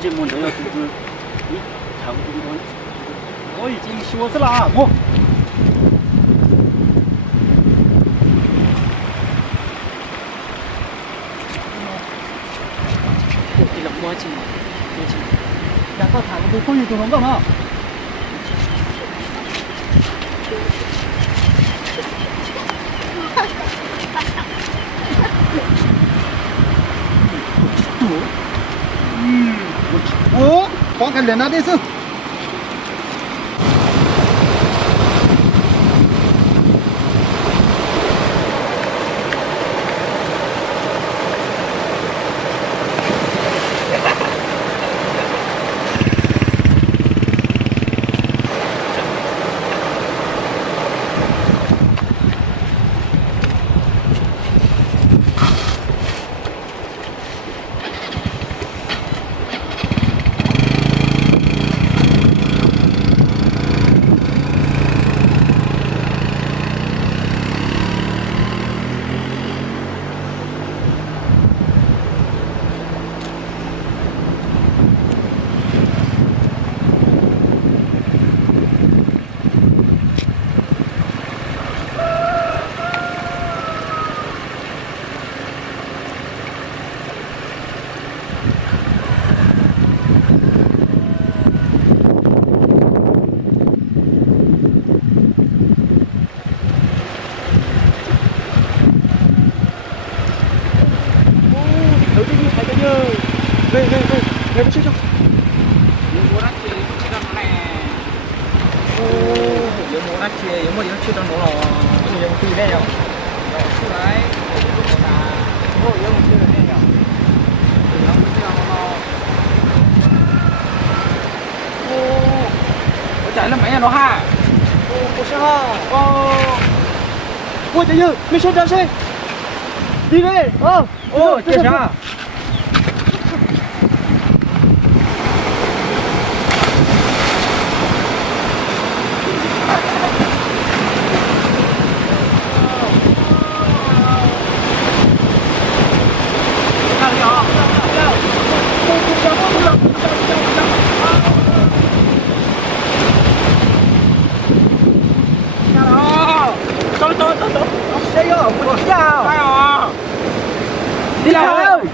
이제 뭐 내가 그걸 자국들이 이제 쉬웠으라 뭐. thì lọc quá chừng 야, 그 자국들 손이 들어온 거 봐. Có cái lên đi sư. 왜 붙이죠? 요모라치에 붙이다 노네 오 요모라치에 요모 붙이다 놀어 이거 영 뛰네요. 출来오 요모 뛰네요 요모 붙이다 놀어 오 chạy là mấy nó ha Ủa sao hả? Ủa chạy như, mình xuống ra xe. Đi về, 오 chết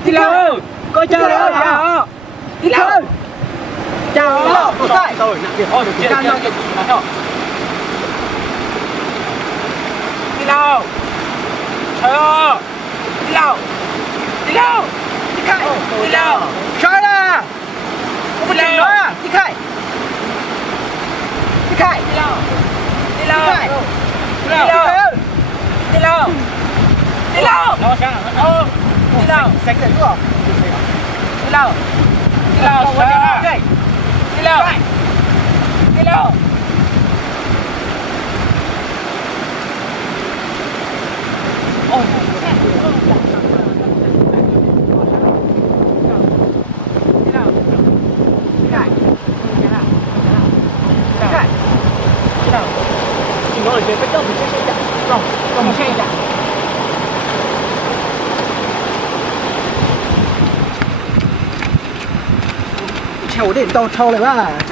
đi đâu coi chờ đó đi đâu chào Rồi, nặng tiền. Được đi đâu đi đâu chờ đi đâu đi đâu đi khai đi đâu chờ là không đi đâu đi khai đi khai đi đâu đi đâu đi đâu đi đâu đi đâu đi đâu Sánh đấy đúng không? đi đâu đi đâu đi đâu đi đâu ôi Chỉ nói về cách đâu thì sẽ chạy. Rồi, còn xe chạy. Chèo đến tàu thâu này ba.